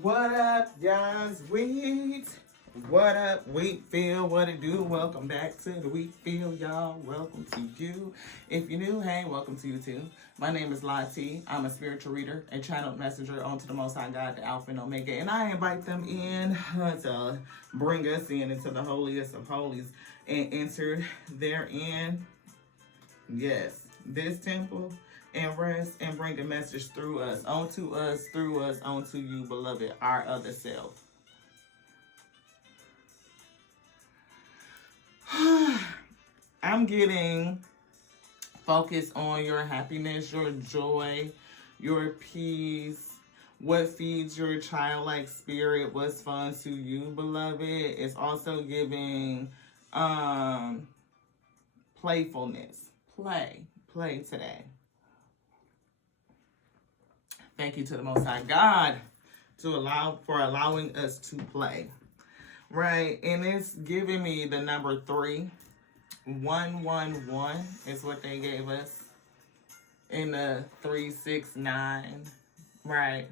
What up, guys? What up, Wheatfield? What it do? Welcome back to the Wheatfield, y'all. Welcome to you. If you're new, hey, welcome to you too. My name is Lati. I'm a spiritual reader, a channeled messenger onto the Most High God, the Alpha and Omega, and I invite them in to bring us in into the holiest of holies and enter therein. Yes, this temple and rest and bring a message through us, through us, onto you, beloved, our other self. I'm getting focused on your happiness, your joy, your peace, what feeds your childlike spirit, what's fun to you, beloved. It's also giving playfulness. Play today. Thank you to the Most High God for allowing us to play. Right, and it's giving me the number 3. 111 is what they gave us in the 369, right?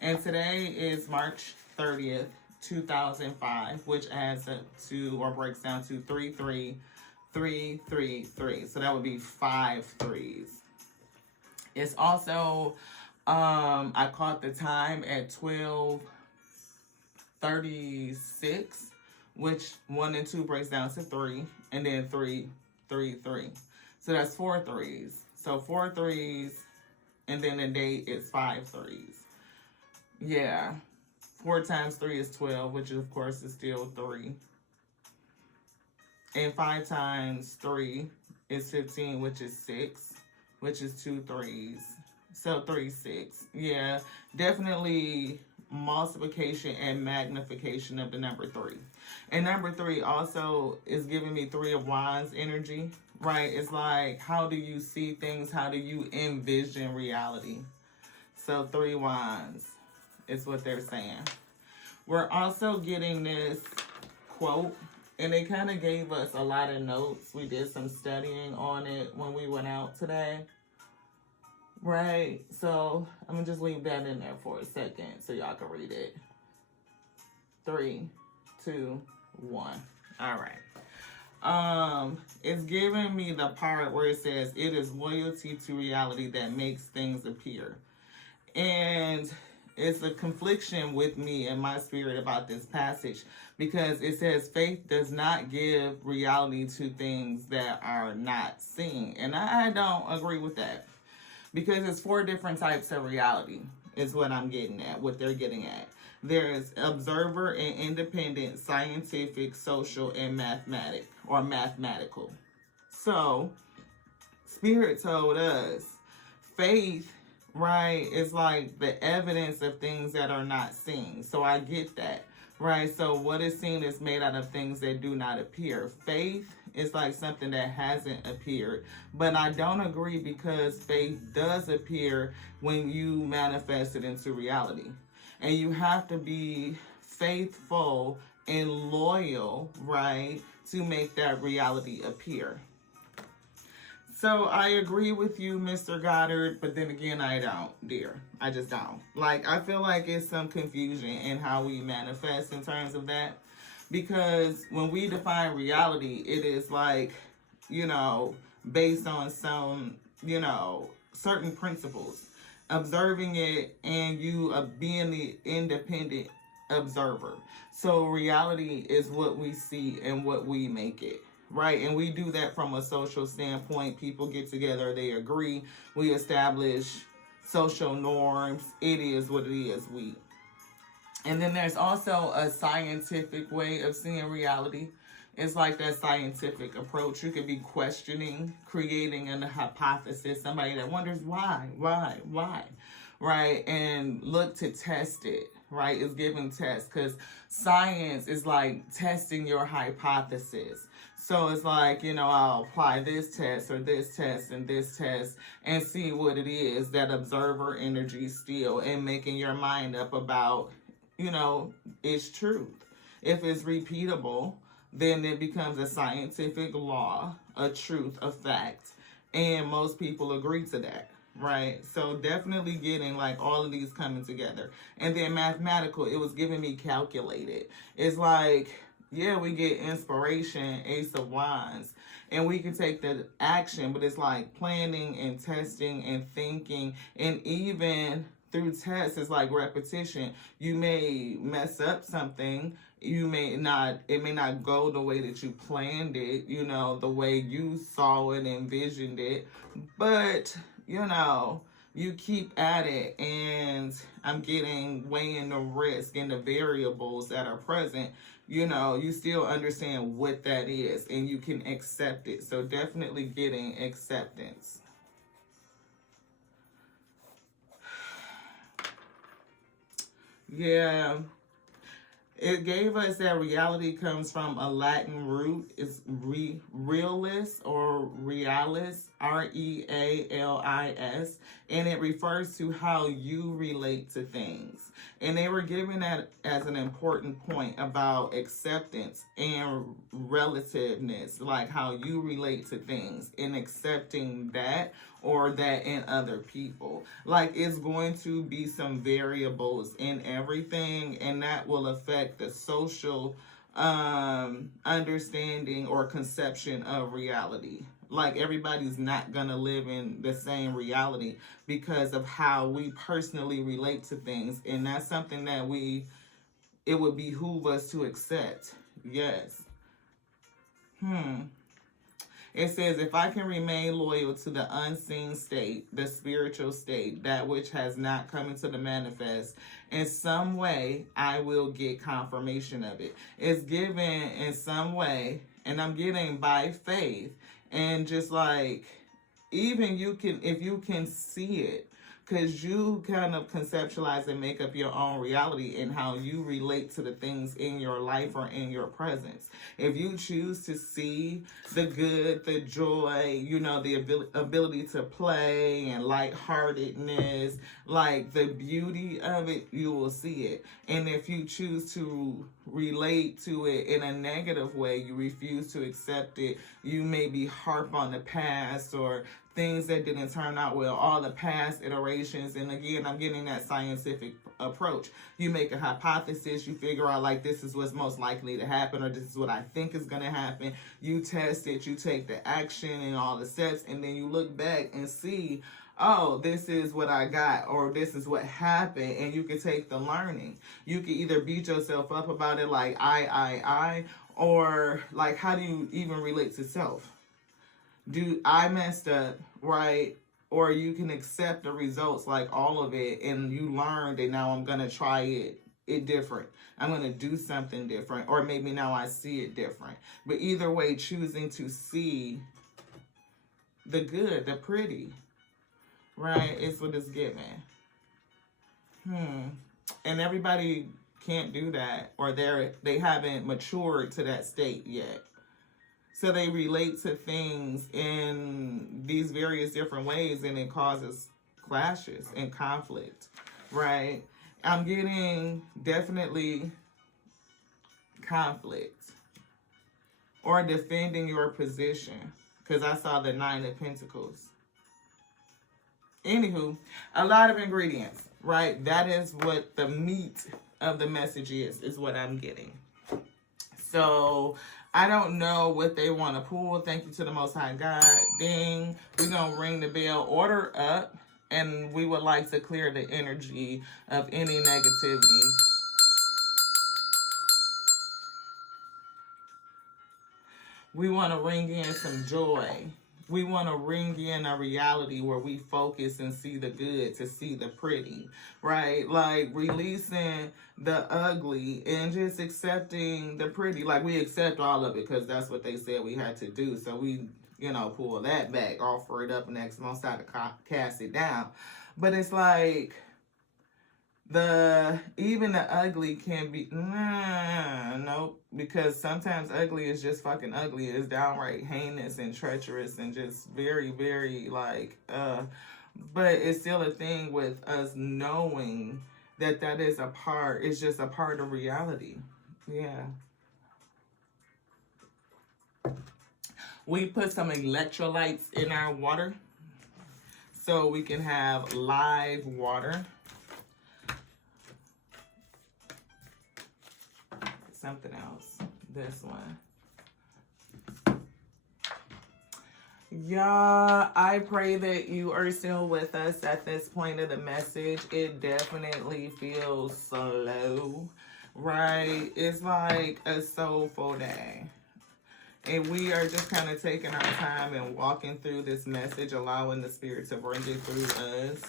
And today is March 30th, 2005, which adds up to, or breaks down to 33333. So that would be 5 threes. It's also, I caught the time at 12:36, which 1 and 2 breaks down to 3, and then 333. So that's 4 threes. So 4 threes, and then the date is 5 threes. Yeah. 4 times 3 is 12, which of course is still 3. And 5 times 3 is 15, which is 6, which is 2 threes. So 3, 6. Yeah, definitely multiplication and magnification of the number 3. And number 3 also is giving me 3 of Wands energy, right? It's like, how do you see things? How do you envision reality? So 3 Wands is what they're saying. We're also getting this quote, and they kind of gave us a lot of notes. We did some studying on it when we went out today. Right, so I'm gonna just leave that in there for a second so y'all can read it. 3, 2, 1. All right. It's giving me the part where it says it is loyalty to reality that makes things appear, and it's a confliction with me and my spirit about this passage because it says faith does not give reality to things that are not seen, and I don't agree with that. Because it's 4 different types of reality is what I'm getting at, what they're getting at. There's observer and independent, scientific, social, and mathematical. So, Spirit told us faith, right, is like the evidence of things that are not seen. So I get that, right? So what is seen is made out of things that do not appear. Faith is like something that hasn't appeared. But I don't agree because faith does appear when you manifest it into reality. And you have to be faithful and loyal, right, to make that reality appear. So I agree with you, Mr. Goddard, but then again, I don't, dear. I just don't. Like, I feel like it's some confusion in how we manifest in terms of that. Because when we define reality, it is like, based on some, certain principles. Observing it and you being the independent observer. So reality is what we see and what we make it. Right, and we do that from a social standpoint. People get together, they agree, we establish social norms. It is what it is. And then there's also a scientific way of seeing reality. It's like that scientific approach. You could be questioning, creating a hypothesis, somebody that wonders why, right? And look to test it, right? It's giving tests because science is like testing your hypothesis. So it's like, I'll apply this test or this test and this test and see what it is, that observer energy still, and making your mind up about, its truth. If it's repeatable, then it becomes a scientific law, a truth, a fact. And most people agree to that, right? So definitely getting like all of these coming together. And then mathematical, it was giving me calculated. It's like, yeah, we get inspiration, Ace of Wands, and we can take the action, but it's like planning and testing and thinking, and even through tests, it's like repetition. You may mess up something. You may not, it may not go the way that you planned it, you know, the way you saw it, envisioned it, but you know, you keep at it, and I'm getting weighing the risk and the variables that are present. You know, you still understand what that is and you can accept it. So definitely getting acceptance. Yeah. It gave us that reality comes from a Latin root. It's realis or realis, Realis, and it refers to how you relate to things. And they were given that as an important point about acceptance and relativeness, like how you relate to things and accepting that or that in other people. Like it's going to be some variables in everything, and that will affect the social understanding or conception of reality. Like everybody's not gonna live in the same reality because of how we personally relate to things, and that's something that it would behoove us to accept. Yes. It says, if I can remain loyal to the unseen state, the spiritual state, that which has not come into the manifest, in some way, I will get confirmation of it. It's given in some way, and I'm getting by faith. And just like, even you can, if you can see it, because you kind of conceptualize and make up your own reality and how you relate to the things in your life or in your presence. If you choose to see the good, the joy, you know, the ability to play and lightheartedness, like the beauty of it, you will see it. And if you choose to relate to it in a negative way, you refuse to accept it, you maybe harp on the past or things that didn't turn out well, all the past iterations. And again, I'm getting that scientific approach. You make a hypothesis, you figure out like this is what's most likely to happen, or this is what I think is going to happen. You test it, you take the action and all the steps, and then you look back and see, oh, this is what I got, or this is what happened, and you can take the learning. You can either beat yourself up about it like I, or like how do you even relate to self? Do I messed up, right? Or you can accept the results, like all of it, and you learned, and now I'm gonna try it different. I'm gonna do something different, or maybe now I see it different. But either way, choosing to see the good, the pretty, right, is what it's given. And everybody can't do that, or they haven't matured to that state yet. So they relate to things in these various different ways, and it causes clashes and conflict, right? I'm getting definitely conflict or defending your position, because I saw the Nine of Pentacles. Anywho, a lot of ingredients, right? That is what the meat of the message is what I'm getting. So I don't know what they want to pull. Thank you to the Most High God. Ding. We're going to ring the bell. Order up. And we would like to clear the energy of any negativity. We want to ring in some joy. We want to ring in a reality where we focus and see the good to see the pretty, right? Like releasing the ugly and just accepting the pretty. Like we accept all of it because that's what they said we had to do. So we, pull that back, offer it up, and next month start to cast it down. But it's like even the ugly can be nope, because sometimes ugly is just fucking ugly. It's downright heinous and treacherous and just very, very but it's still a thing with us knowing that is a part. It's just a part of reality. Yeah. We put some electrolytes in our water. so we can have live water. Something else. This one. Yeah, I pray that you are still with us at this point of the message. It definitely feels slow, right? It's like a soulful day. And we are just kind of taking our time and walking through this message, allowing the Spirit to bring it through us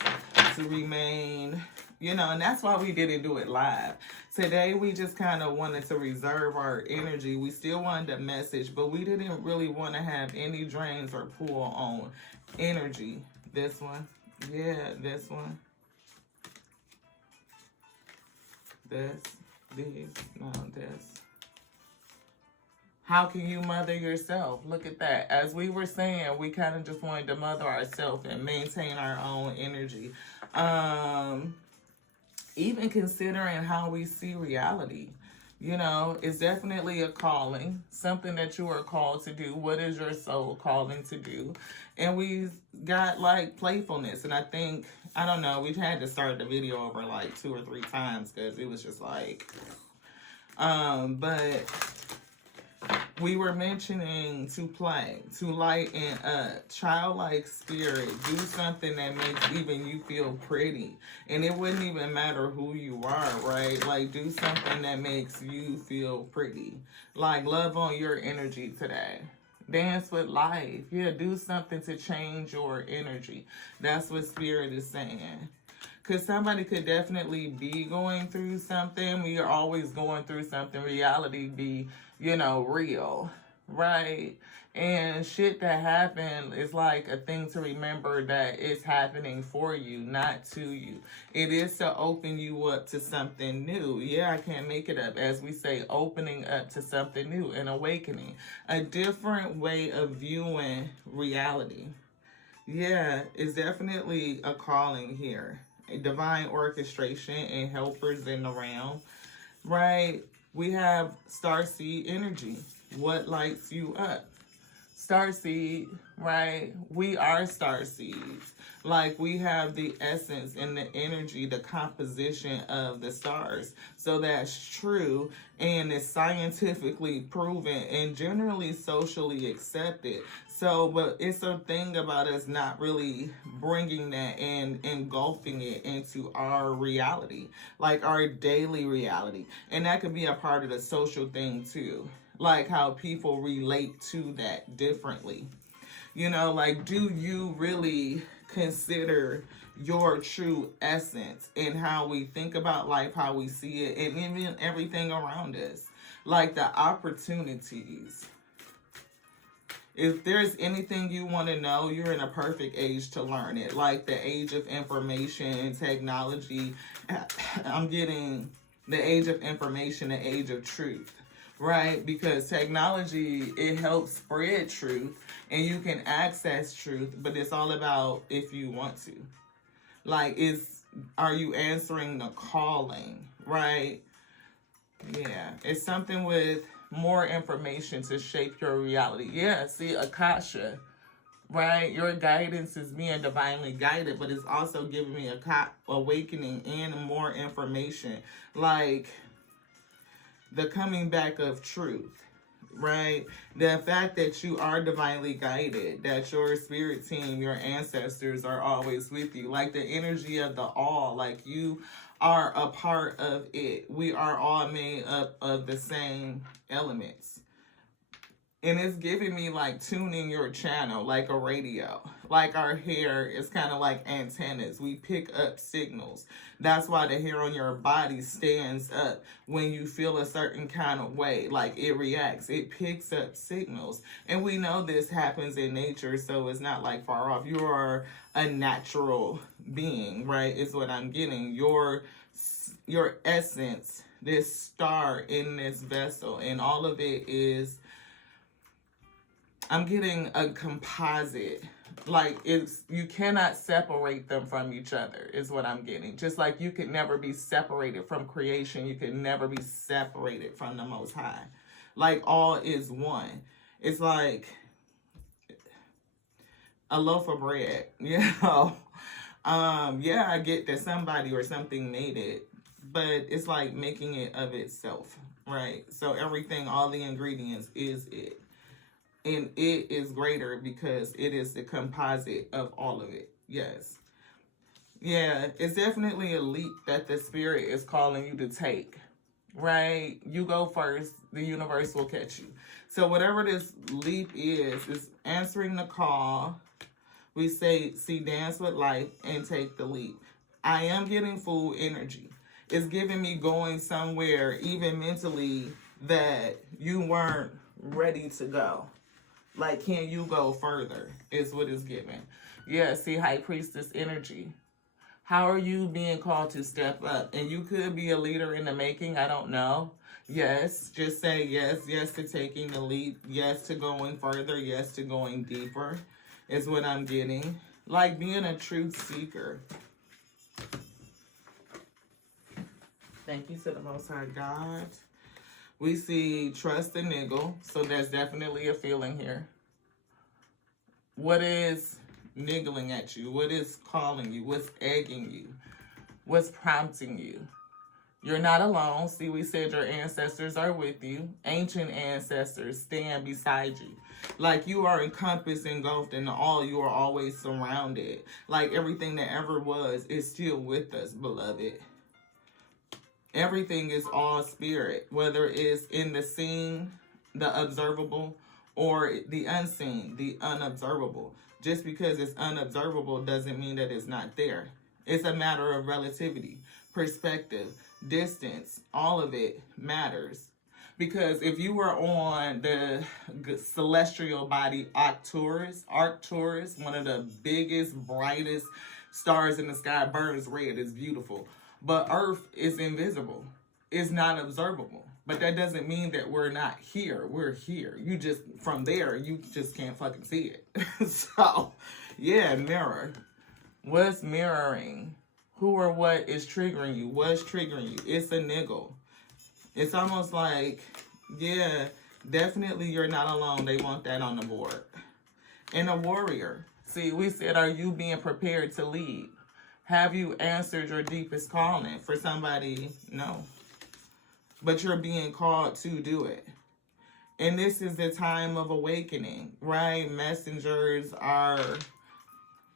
to remain, you know, and that's why we didn't do it live. Today, we just kind of wanted to reserve our energy. We still wanted a message, but we didn't really want to have any drains or pull on energy. This one. Yeah, this one. This. These. No, this. How can you mother yourself? Look at that. As we were saying, we kind of just wanted to mother ourselves and maintain our own energy. Even considering how we see reality, you know, it's definitely a calling, something that you are called to do. What is your soul calling to do? And we've got like playfulness. And I think, I don't know, we've had to start the video over like 2 or 3 times because it was just like, but we were mentioning to play, to lighten up, childlike spirit, do something that makes even you feel pretty. And it wouldn't even matter who you are, right? Like, do something that makes you feel pretty. Like, love on your energy today. Dance with life. Yeah, do something to change your energy. That's what Spirit is saying. Because somebody could definitely be going through something. We are always going through something. Reality be, you know, real, right? And shit that happened is like a thing to remember that it's happening for you, not to you. It is to open you up to something new. Yeah, I can't make it up. As we say, opening up to something new, an awakening, a different way of viewing reality. Yeah, it's definitely a calling here. A divine orchestration and helpers in the realm, right? We have starseed energy. What lights you up? Starseed, right? We are starseeds. Like, we have the essence and the energy, the composition of the stars. So that's true, and it's scientifically proven and generally socially accepted. So, but it's a thing about us not really bringing that and engulfing it into our reality, like our daily reality. And that could be a part of the social thing too. Like how people relate to that differently. You know, like, do you really consider your true essence in how we think about life, how we see it, and even everything around us? Like the opportunities. If there's anything you want to know, you're in a perfect age to learn it. Like the age of information, technology. I'm getting the age of information, the age of truth, right? Because technology, it helps spread truth and you can access truth, but it's all about if you want to. Like, are you answering the calling, right? Yeah, it's something with more information to shape your reality. Yeah, see, Akasha, right? Your guidance is being divinely guided, but it's also giving me a awakening and more information. Like the coming back of truth, right? The fact that you are divinely guided, that your spirit team, your ancestors are always with you. Like the energy of the all, like you are a part of it. We are all made up of the same elements. And it's giving me like tuning your channel like a radio. Like our hair is kind of like antennas. We pick up signals. That's why the hair on your body stands up when you feel a certain kind of way. Like it reacts. It picks up signals. And we know this happens in nature, so it's not like far off. You are a natural being, right? Is what I'm getting. Your essence, this star in this vessel, and all of it is, I'm getting a composite. Like, you cannot separate them from each other, is what I'm getting. Just like you could never be separated from creation, you could never be separated from the Most High. Like, all is one. It's like, a loaf of bread, yeah, I get that somebody or something made it, but it's like making it of itself, right? So everything, all the ingredients is it. And it is greater because it is the composite of all of it. Yes. Yeah, it's definitely a leap that the spirit is calling you to take, right? You go first, the universe will catch you. So whatever this leap is answering the call. We say, see, dance with life and take the leap. I am getting full energy. It's giving me going somewhere, even mentally, that you weren't ready to go. Like, can you go further? Is what it's giving. Yeah, see, High Priestess energy. How are you being called to step up? And you could be a leader in the making. I don't know. Yes, just say yes. Yes to taking the leap. Yes to going further. Yes to going deeper is what I'm getting. Like being a truth seeker. Thank you to the Most High God. We see trust and niggle. So there's definitely a feeling here. What is niggling at you? What is calling you? What's egging you? What's prompting you? You're not alone. See, we said your ancestors are with you. Ancient ancestors stand beside you. Like you are encompassed, engulfed in all. You are always surrounded. Like everything that ever was is still with us, beloved. Everything is all spirit, whether it's in the seen, the observable, or the unseen, the unobservable. Just because it's unobservable doesn't mean that it's not there. It's a matter of relativity, perspective, distance. All of it matters. Because if you were on the celestial body Arcturus, one of the biggest, brightest stars in the sky, burns red, it's beautiful. But Earth is invisible. It's not observable. But that doesn't mean that we're not here. We're here. You just, from there, you just can't fucking see it. So, yeah, mirror. What's mirroring? Who or what is triggering you? What's triggering you? It's a niggle. It's almost like, yeah, definitely you're not alone. They want that on the board. And a warrior. See, we said, are you being prepared to lead? Have you answered your deepest calling? For somebody, no. But you're being called to do it. And this is the time of awakening, right? Messengers are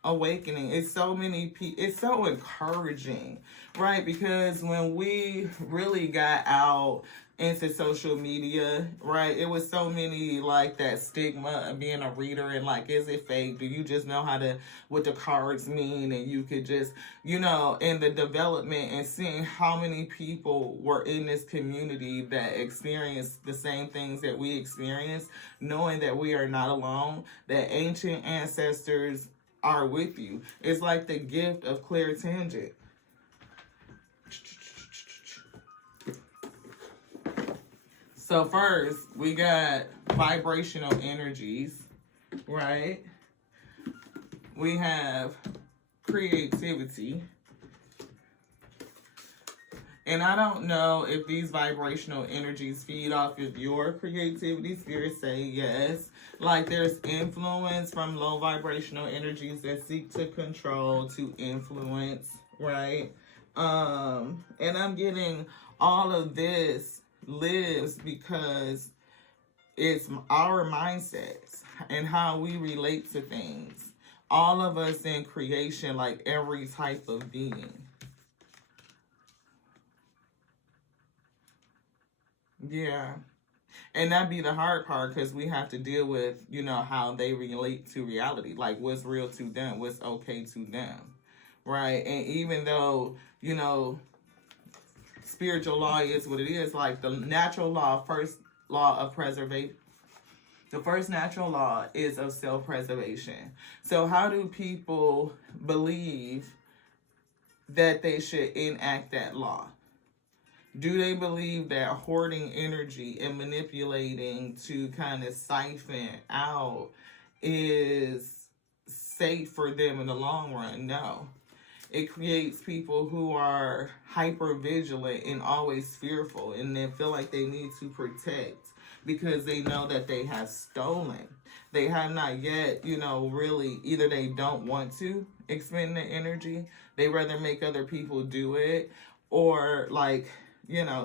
awakening. It's so many people. It's so encouraging, right? Because when we really got out into social media, right, it was so many like that stigma of being a reader and like, is it fake? Do you just know how to, what the cards mean? And you could just, in the development and seeing how many people were in this community that experienced the same things that we experienced, knowing that we are not alone, that ancient ancestors are with you. It's like the gift of clairtangent. So first, we got vibrational energies, right? We have creativity. And I don't know if these vibrational energies feed off of your creativity. Spirits say yes. Like there's influence from low vibrational energies that seek to control, to influence, right? And I'm getting all of this lives because it's our mindsets and how we relate to things. All of us in creation, like every type of being. Yeah. And that'd be the hard part because we have to deal with, how they relate to reality. Like what's real to them, what's okay to them. Right? And even though, spiritual law is what it is, like the natural law, first law of preservation. The first natural law is of self-preservation. So how do people believe that they should enact that law? Do they believe that hoarding energy and manipulating to kind of siphon out is safe for them in the long run? No. It creates people who are hyper vigilant and always fearful and then feel like they need to protect because they know that they have stolen. They have not yet, really, either they don't want to expend the energy, they rather make other people do it, or like,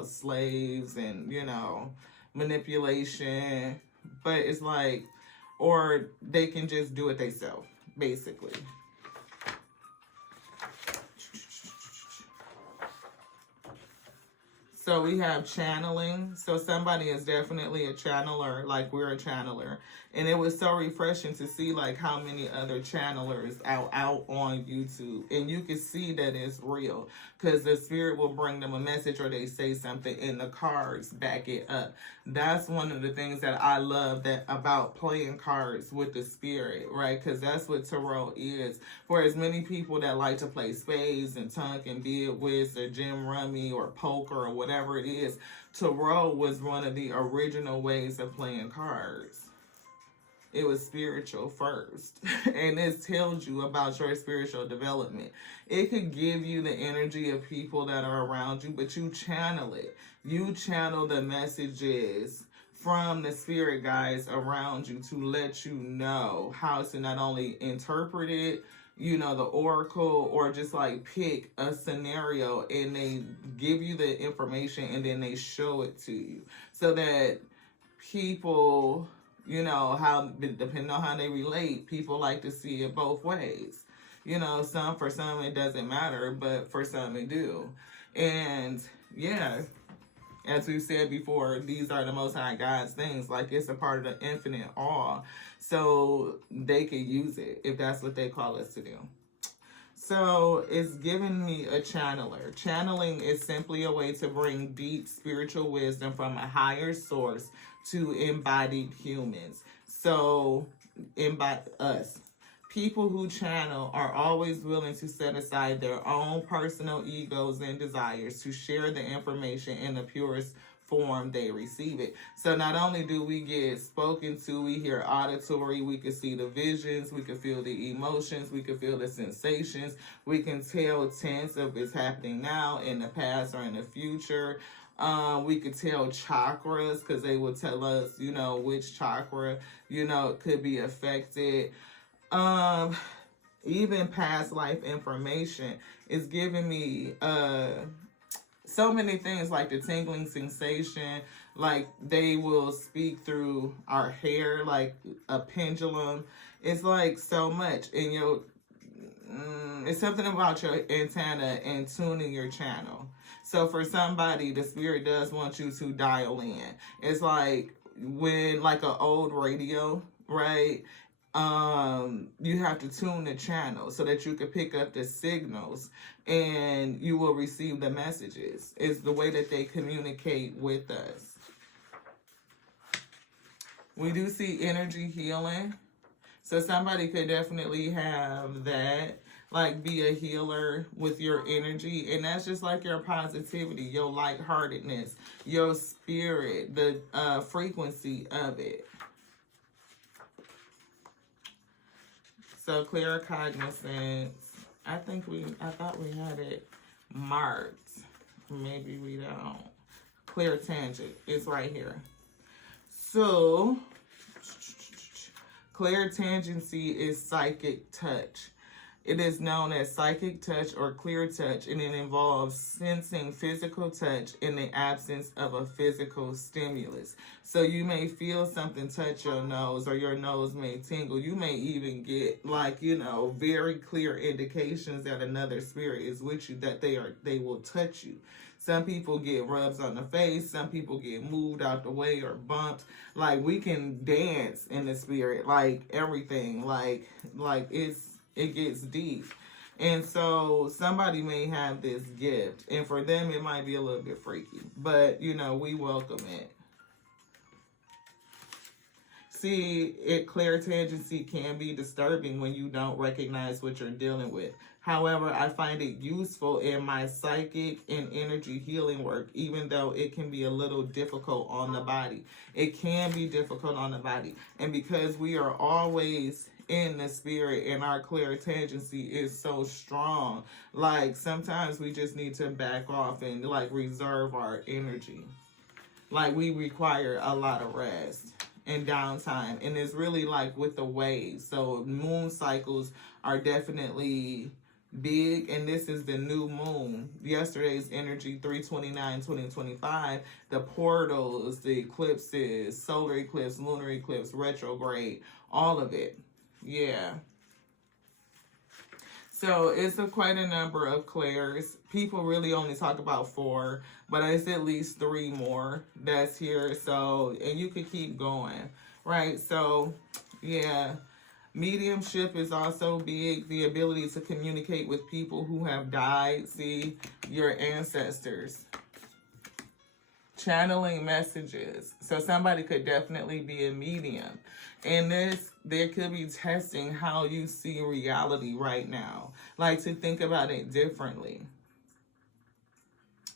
slaves and, manipulation. But it's like, or they can just do it themselves, basically. So we have channeling. So somebody is definitely a channeler, like we're a channeler. And it was so refreshing to see like how many other channelers out on YouTube. And you can see that it's real. Because the spirit will bring them a message or they say something and the cards back it up. That's one of the things that I love about playing cards with the spirit, right? Because that's what tarot is. For as many people that like to play spades and tongue and bid whist or gin rummy or poker or whatever it is, tarot was one of the original ways of playing cards. It was spiritual first. And it tells you about your spiritual development. It could give you the energy of people that are around you, but you channel it. You channel the messages from the spirit guides around you to let you know how to not only interpret it, the oracle, or just like pick a scenario and they give you the information and then they show it to you so that people, how, depending on how they relate, people like to see it both ways. For some it doesn't matter, but for some it do. And yeah, as we've said before, these are the Most High God's things. Like, it's a part of the infinite all. So they can use it if that's what they call us to do. So it's giving me a channeler. Channeling is simply a way to bring deep spiritual wisdom from a higher source to embodied humans. So, us. People who channel are always willing to set aside their own personal egos and desires to share the information in the purest form they receive it. So not only do we get spoken to, we hear auditory, we can see the visions, we can feel the emotions, we can feel the sensations, we can tell tense if it's happening now, in the past, or in the future. We could tell chakras because they will tell us, which chakra, could be affected. Even past life information is giving me so many things, like the tingling sensation, like they will speak through our hair like a pendulum. It's like so much. And it's something about your antenna and tuning your channel. So for somebody, the spirit does want you to dial in. It's like when, like an old radio, right? You have to tune the channel so that you can pick up the signals and you will receive the messages. It's the way that they communicate with us. We do see energy healing. So somebody could definitely have that, like be a healer with your energy. And that's just like your positivity, your lightheartedness, your spirit, the frequency of it. So clear cognizance. I thought we had it marked. Maybe we don't. Clear tangent. It's right here. So, clairtangency is psychic touch. It is known as psychic touch or clear touch, and it involves sensing physical touch in the absence of a physical stimulus. So you may feel something touch your nose, or your nose may tingle. You may even get very clear indications that another spirit is with you, that they will touch you. Some people get rubs on the face. Some people get moved out the way or bumped. Like, we can dance in the spirit, like everything. Like it gets deep. And so somebody may have this gift, and for them it might be a little bit freaky, but we welcome it. See, clairtangency can be disturbing when you don't recognize what you're dealing with. However, I find it useful in my psychic and energy healing work, even though it can be a little difficult on the body. It can be difficult on the body. And because we are always in the spirit and our clairtangency is so strong, like sometimes we just need to back off and like reserve our energy. Like, we require a lot of rest and downtime. And it's really like with the waves. So moon cycles are definitely big, and this is the new moon. Yesterday's energy, 3/29/2025, the portals, the eclipses, solar eclipse, lunar eclipse, retrograde, all of it. Yeah. So it's quite a number of clairs. People really only talk about 4, but it's at least 3 more that's here. So, and you could keep going, right? So, yeah. Mediumship is also big. The ability to communicate with people who have died. See, your ancestors. Channeling messages. So somebody could definitely be a medium. And there could be testing how you see reality right now. Like, to think about it differently.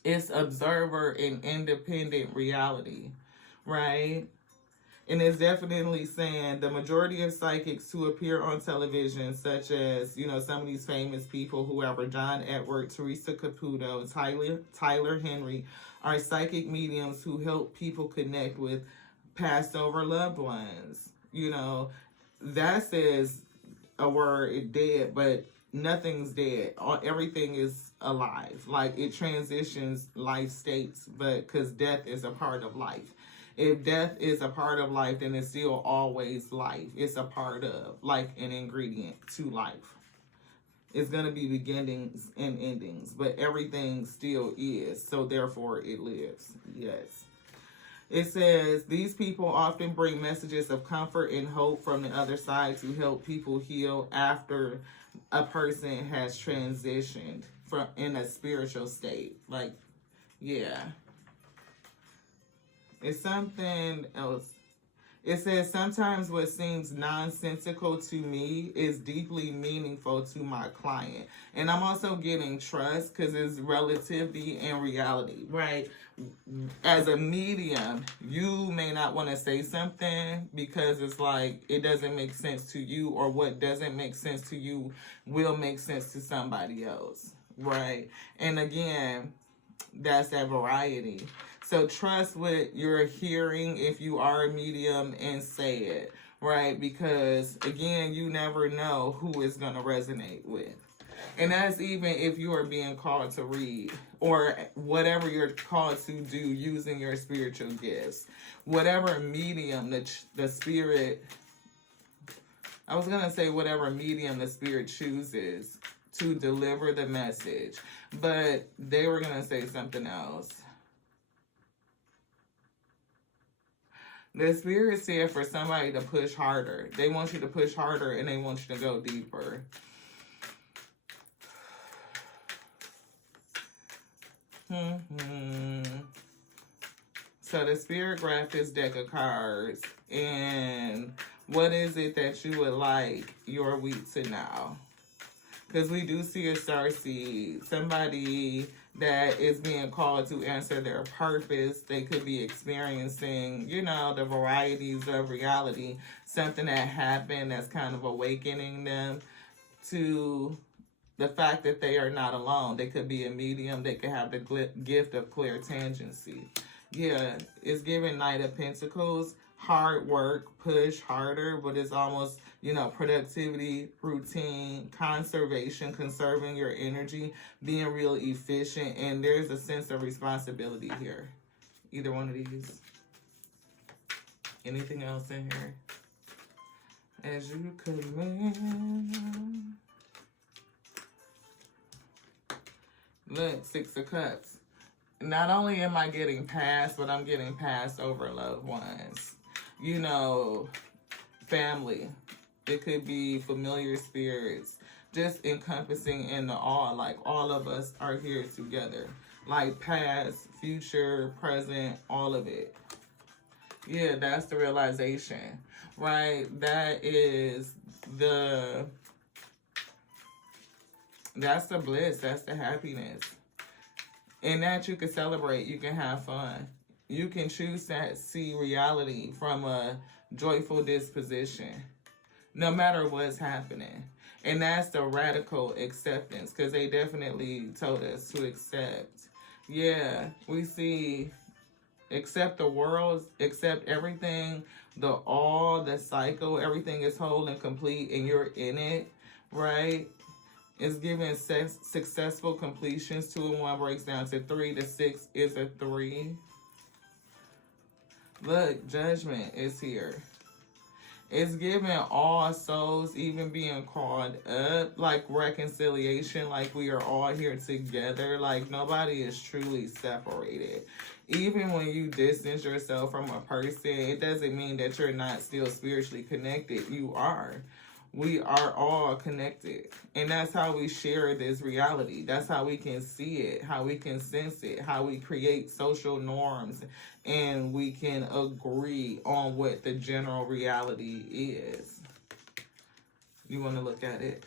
It's observer and independent reality, right? And it's definitely saying the majority of psychics who appear on television, such as, some of these famous people, whoever, John Edward, Teresa Caputo, Tyler Henry, are psychic mediums who help people connect with passed over loved ones. That says a word, dead, but nothing's dead. Everything is alive. Like, it transitions life states, but because death is a part of life. If death is a part of life, then it's still always life. It's a part of, like an ingredient to life. It's going to be beginnings and endings, but everything still is. So therefore it lives. Yes. It says, these people often bring messages of comfort and hope from the other side to help people heal after a person has transitioned from in a spiritual state. Like, yeah. It's something else. It says, sometimes what seems nonsensical to me is deeply meaningful to my client. And I'm also getting trust, because it's relativity and reality, right? As a medium, you may not want to say something because it's like it doesn't make sense to you, or what doesn't make sense to you will make sense to somebody else, right? And again, that's that variety. So trust what you're hearing if you are a medium, and say it, right? Because again, you never know who is going to resonate with. And that's even if you are being called to read, or whatever you're called to do using your spiritual gifts. Whatever medium the spirit, I was going to say whatever medium the spirit chooses to deliver the message, but they were going to say something else. The spirit said for somebody to push harder. They want you to push harder, and they want you to go deeper. So the spirit graphed this deck of cards, and what is it that you would like your week to know? Because we do see a starseed, somebody that is being called to answer their purpose. They could be experiencing, the varieties of reality, something that happened that's kind of awakening them to the fact that they are not alone. They could be a medium. They could have the gift of clairtangency. Yeah, it's giving Knight of Pentacles, hard work, push harder, but it's almost, productivity, routine, conservation, conserving your energy, being real efficient, and there's a sense of responsibility here. Either one of these. Anything else in here? As you command. Look, 6 of Cups. Not only am I getting past, but I'm getting past over loved ones. Family. It could be familiar spirits. Just encompassing in the all. Like, all of us are here together. Like, past, future, present, all of it. Yeah, that's the realization. Right? That's the bliss. That's the happiness. And that you can celebrate. You can have fun. You can choose to see reality from a joyful disposition, no matter what's happening. And that's the radical acceptance, because they definitely told us to accept. Yeah, we see Accept the world, accept everything, the all, the cycle, everything is whole and complete and you're in it, right? It's giving successful completions. 2 and 1 breaks down to 3. The 6 is a 3. Look, judgment is here. It's giving all souls even being called up, like reconciliation, like we are all here together, like nobody is truly separated. Even when you distance yourself from a person, it doesn't mean that you're not still spiritually connected. You are. We are all connected. And that's how we share this reality. That's how we can see it, how we can sense it, how we create social norms, and we can agree on what the general reality is. You want to look at it?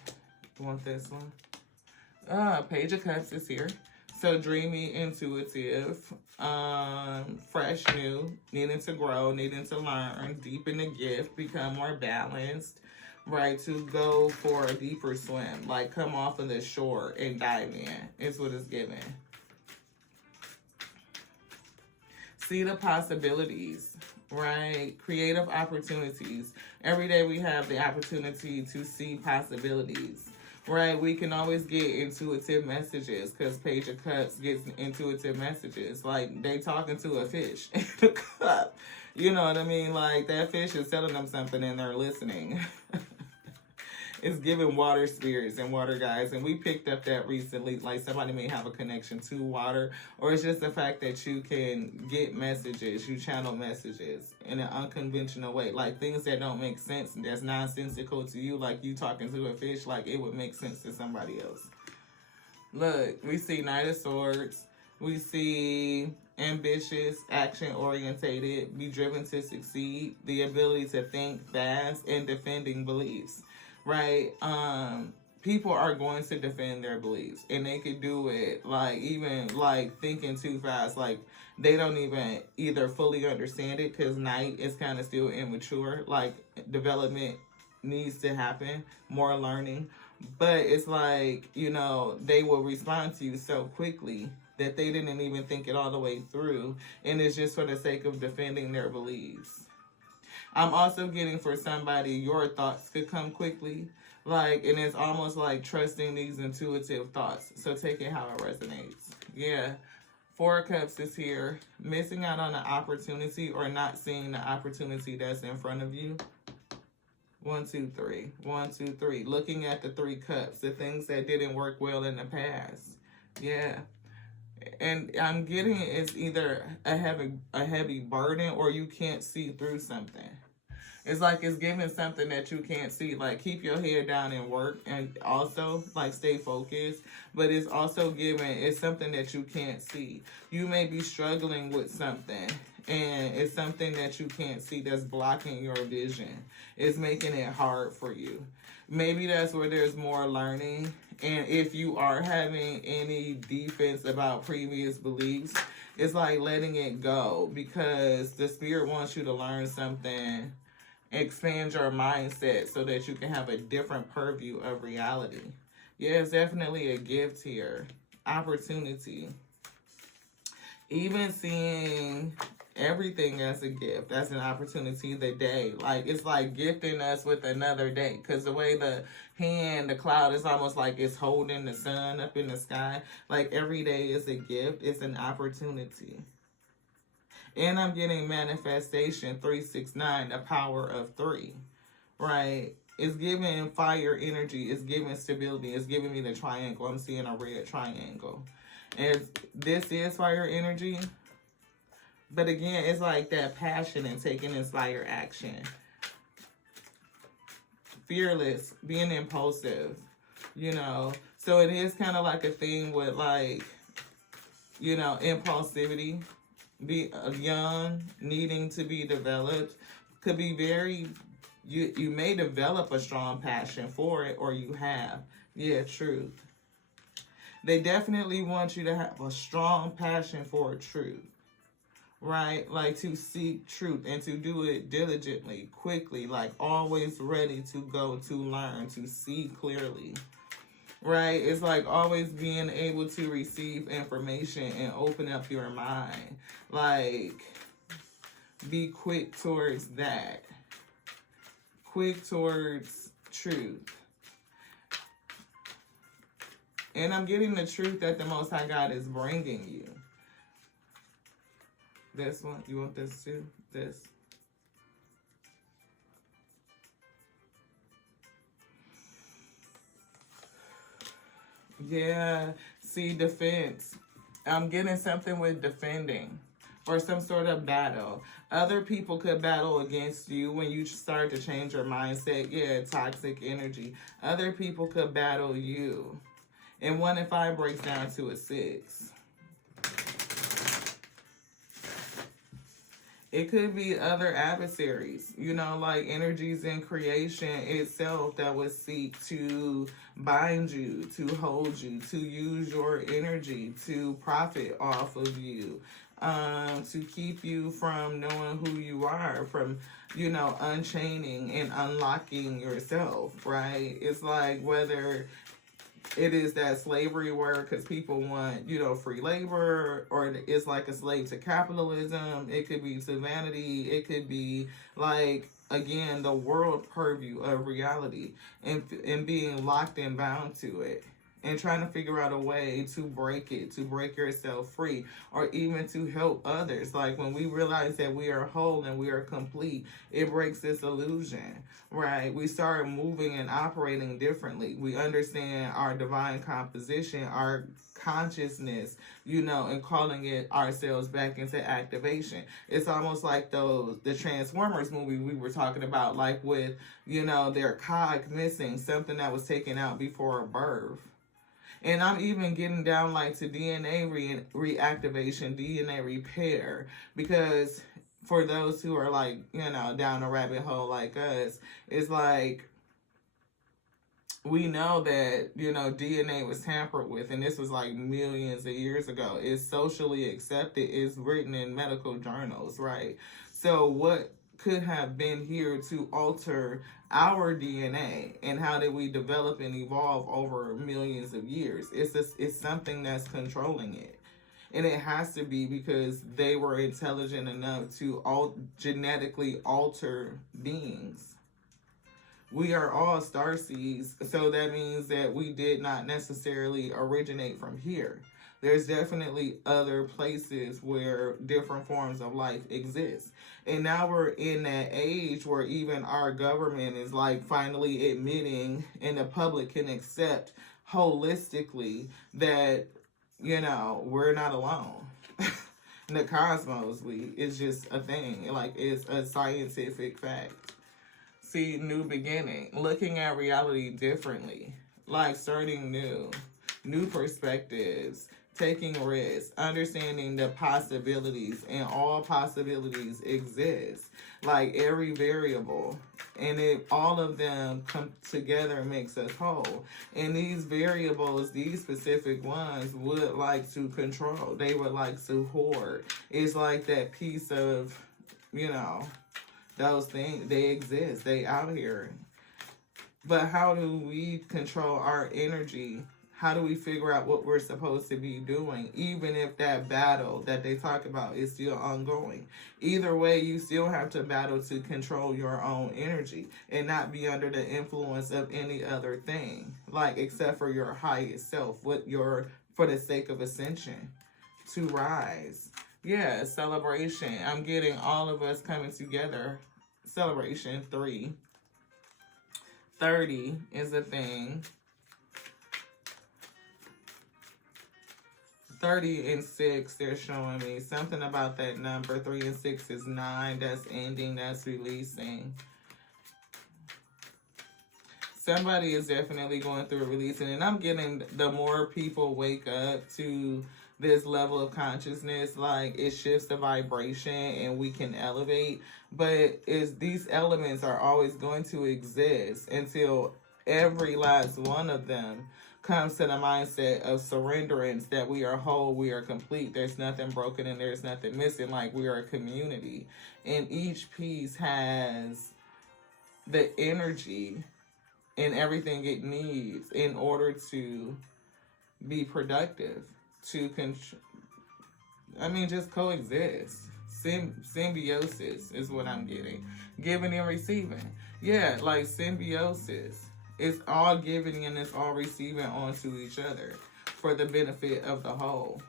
You want this one? Page of Cups is here. So dreamy, intuitive, fresh, new, needing to grow, needing to learn, deepen the gift, become more balanced, right? To go for a deeper swim, like come off of the shore and dive in, is what it's giving. See the possibilities, right? Creative opportunities. Every day we have the opportunity to see possibilities, right? We can always get intuitive messages because Page of Cups gets intuitive messages. Like they talking to a fish in a cup. You know what I mean? Like that fish is telling them something and they're listening. It's giving water spirits and water guides, and we picked up that recently. Like somebody may have a connection to water, or it's just the fact that you can get messages, you channel messages in an unconventional way, like things that don't make sense, that's nonsensical to you, like you talking to a fish, like it would make sense to somebody else. Look, we see Knight of Swords, we see ambitious, action orientated, be driven to succeed, the ability to think fast, and defending beliefs. Right? People are going to defend their beliefs, and they could do it like even like thinking too fast, like they don't even either fully understand it because Night is kind of still immature, like development needs to happen, more learning, but it's like, you know, they will respond to you so quickly that they didn't even think it all the way through, and it's just for the sake of defending their beliefs. I'm also getting for somebody, your thoughts could come quickly. Like, and it's almost like trusting these intuitive thoughts. So take it how it resonates. Yeah. 4 of Cups is here. Missing out on an opportunity or not seeing the opportunity that's in front of you. 1, 2, 3. 1, 2, 3. Looking at the 3 cups. The things that didn't work well in the past. Yeah. And I'm getting it's either a heavy burden or you can't see through something. It's like it's giving something that you can't see. Like keep your head down and work, and also like stay focused. But it's also giving it's something that you can't see. You may be struggling with something, and it's something that you can't see that's blocking your vision. It's making it hard for you. Maybe that's where there's more learning. And if you are having any defense about previous beliefs, it's like letting it go because the spirit wants you to learn something, expand your mindset so that you can have a different purview of reality. Yeah, it's definitely a gift here. Opportunity. Even seeing everything as a gift, as an opportunity, the day. Like, it's like gifting us with another day. Because the way the cloud is almost like it's holding the sun up in the sky. Like, every day is a gift. It's an opportunity. And I'm getting manifestation 369, the power of 3. Right? It's giving fire energy. It's giving stability. It's giving me the triangle. I'm seeing a red triangle. And this is fire energy. But again, it's like that passion and taking inspired action. Fearless, being impulsive, you know. So it is kind of like a thing with like, you know, impulsivity. Be young, needing to be developed. Could be very, you may develop a strong passion for it, or you have. Yeah, truth. They definitely want you to have a strong passion for truth. Right? Like to seek truth and to do it diligently, quickly, like always ready to go to learn, to see clearly. right? It's like always being able to receive information and open up your mind. Like, be quick towards that. Quick towards truth. And I'm getting the truth that the Most High God is bringing you. This one, you want this too? This. Yeah, see, defense. I'm getting something with defending or some sort of battle. Other people could battle against you when you start to change your mindset. Yeah, toxic energy. Other people could battle you. And 1 and 5 breaks down to a 6. It could be other adversaries, you know, like energies in creation itself that would seek to bind you, to hold you, to use your energy, to profit off of you, to keep you from knowing who you are, from, you know, unchaining and unlocking yourself, right? It's like whether it is that slavery word because people want, you know, free labor, or it's like a slave to capitalism. It could be to vanity. It could be like, again, the world purview of reality, and being locked and bound to it, and trying to figure out a way to break it, to break yourself free, or even to help others. Like when we realize that we are whole and we are complete, it breaks this illusion, right? We start moving and operating differently. We understand our divine composition, our consciousness, you know, and calling it ourselves back into activation. It's almost like the Transformers movie we were talking about, like with, you know, their cog missing, something that was taken out before birth. And I'm even getting down like to DNA reactivation, DNA repair, because for those who are like, you know, down a rabbit hole like us, it's like we know that, you know, DNA was tampered with, and this was like millions of years ago. It's socially accepted. It's written in medical journals, right? So what could have been here to alter our DNA, and how did we develop and evolve over millions of years? It's something that's controlling it. And it has to be because they were intelligent enough to genetically alter beings. We are all starseeds, so that means that we did not necessarily originate from here. There's definitely other places where different forms of life exist. And now we're in that age where even our government is like finally admitting, and the public can accept holistically that, you know, we're not alone. The cosmos, it's just a thing. Like, it's a scientific fact. See, new beginning, looking at reality differently, like starting new perspectives, taking risks, understanding the possibilities, and all possibilities exist, like every variable, and all of them come together makes us whole. And these variables, these specific ones, would like to control. They would like to hoard. It's like that piece of, you know, those things, they exist, they out here. But how do we control our energy? How do we figure out what we're supposed to be doing, even if that battle that they talk about is still ongoing? Either way, you still have to battle to control your own energy and not be under the influence of any other thing, like except for your highest self, for the sake of ascension, to rise. Yeah, celebration. I'm getting all of us coming together. Celebration 3. 30 is a thing. 30 and 6, they're showing me something about that number. 3 and 6 is 9. That's ending. That's releasing. Somebody is definitely going through a releasing. And I'm getting, the more people wake up to this level of consciousness, like it shifts the vibration and we can elevate. But these elements are always going to exist until every last one of them comes to the mindset of surrenderance, that we are whole, we are complete, there's nothing broken and there's nothing missing, like we are a community. And each piece has the energy and everything it needs in order to be productive, to just coexist. Symbiosis is what I'm getting. Giving and receiving. Yeah, like symbiosis. It's all giving and it's all receiving onto each other for the benefit of the whole.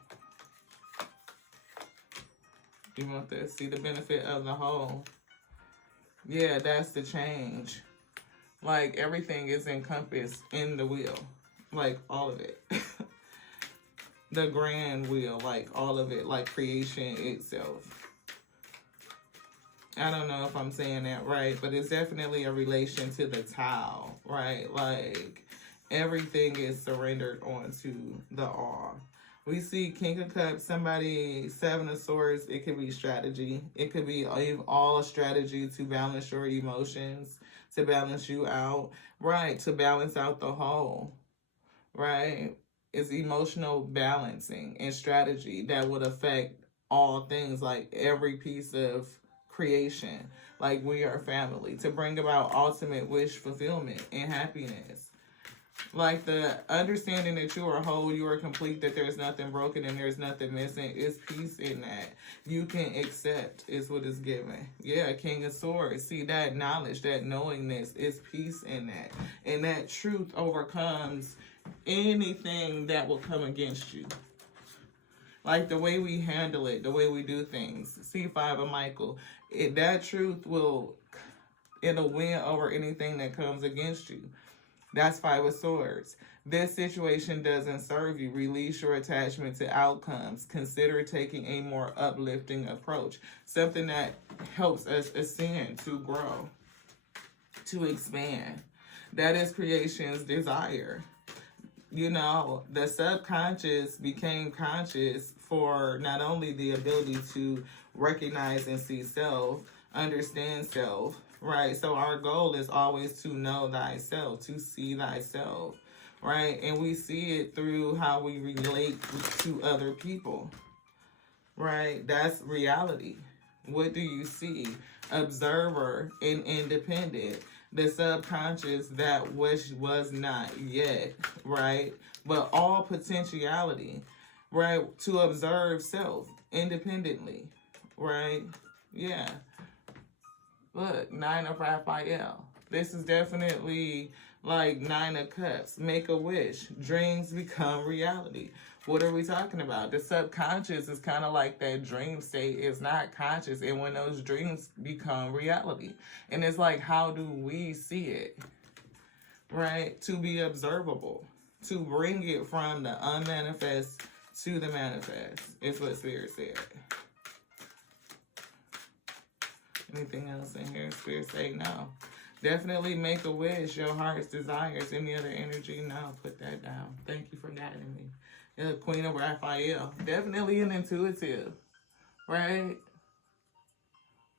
You want to see the benefit of the whole. Yeah, that's the change. Like, everything is encompassed in the wheel. Like, all of it. The grand wheel, like, all of it. Like, creation itself. I don't know if I'm saying that right, but it's definitely a relation to the Tao, right? Like, everything is surrendered onto the all. We see King of Cups, somebody, Seven of Swords. It could be strategy. It could be all strategy to balance your emotions, to balance you out, right? To balance out the whole, right? It's emotional balancing and strategy that would affect all things, like every piece of creation. Like, we are family, to bring about ultimate wish fulfillment and happiness. Like, the understanding that you are whole, you are complete, that there's nothing broken and there's nothing missing, is peace in that. You can accept is what is given. Yeah, King of Swords. See, that knowledge, that knowingness is peace in that. And that truth overcomes anything that will come against you. Like, the way we handle it, the way we do things. C5 of Michael. That truth it'll win over anything that comes against you. That's Five of Swords. This situation doesn't serve you. Release your attachment to outcomes. Consider taking a more uplifting approach. Something that helps us ascend, to grow, to expand. That is creation's desire. You know, the subconscious became conscious for not only the ability to recognize and see self, understand self, right? So our goal is always to know thyself, to see thyself, right? And we see it through how we relate to other people, right? That's reality. What do you see? Observer and independent. The subconscious, that which was not yet, right? But all potentiality, right? To observe self independently, right? Yeah. Look, Nine of Raphael. This is definitely like Nine of Cups. Make a wish. Dreams become reality. What are we talking about? The subconscious is kind of like that dream state. It's not conscious. And when those dreams become reality. And it's like, how do we see it? Right? To be observable. To bring it from the unmanifest to the manifest. Is what Spirit said. Anything else in here? Spirit say no. Definitely make a wish. Your heart's desires. Any other energy? No. Put that down. Thank you for guiding me. Yeah, Queen of Raphael. Definitely an intuitive. Right?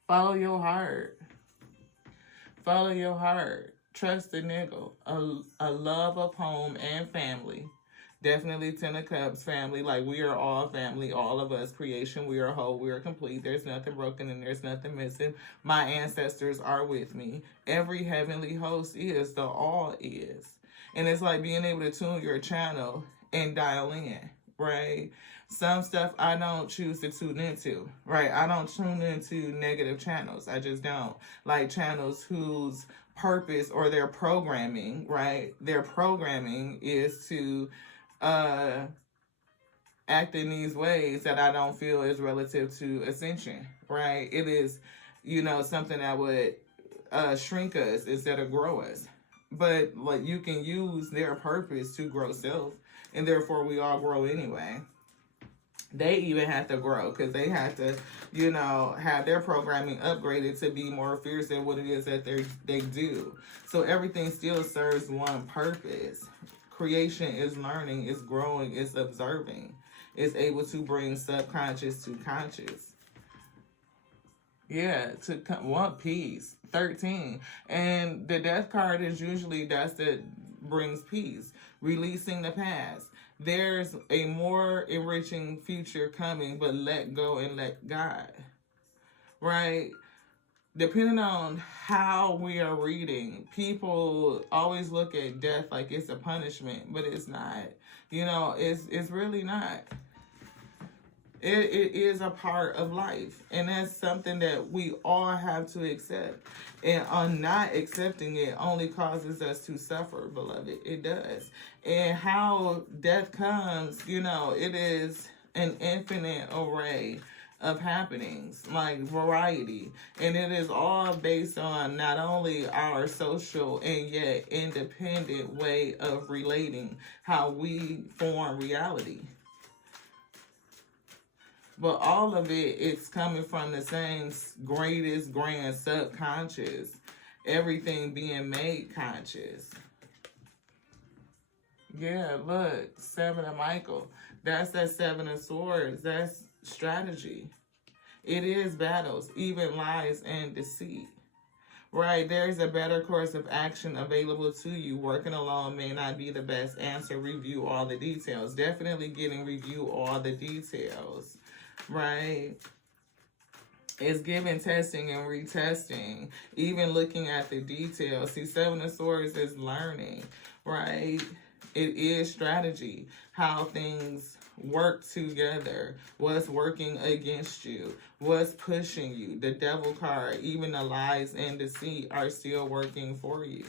Follow your heart. Follow your heart. Trust the niggle. A love of home and family. Definitely Ten of Cups, family. Like, we are all family, all of us. Creation, we are whole, we are complete. There's nothing broken and there's nothing missing. My ancestors are with me. Every heavenly host is, the all is. And it's like being able to tune your channel and dial in, right? Some stuff I don't choose to tune into, right? I don't tune into negative channels. I just don't. Like, channels whose purpose or their programming, right? Their programming is to act in these ways that I don't feel is relative to ascension, right? It is, something that would shrink us instead of grow us. But, like, you can use their purpose to grow self, and therefore we all grow anyway. They even have to grow because they have to, have their programming upgraded to be more fierce than what it is that they do. So everything still serves one purpose. Creation is learning, is growing, is observing. It's able to bring subconscious to conscious. Yeah, to want peace. 13. And the death card is usually, that brings peace. Releasing the past. There's a more enriching future coming, but let go and let God. Right? depending on how we are reading, people always look at death like it's a punishment, but it's not. It's really not. It is a part of life, and that's something that we all have to accept. And on not accepting it only causes us to suffer, beloved. It does. And how death comes, it is an infinite array of happenings, like variety. And it is all based on not only our social and yet independent way of relating, how we form reality. But all of it's coming from the same greatest grand subconscious. Everything being made conscious. Yeah, look, Seven of Michael. That's that Seven of Swords. That's strategy. It is battles, even lies and deceit. Right, there's a better course of action available to you. Working alone may not be the best answer. Review all the details. Definitely getting review all the details. Right? It's giving testing and retesting, even looking at the details. See, Seven of Swords is learning, right? It is strategy, how things work together, what's working against you, what's pushing you. The Devil card, even the lies and deceit are still working for you.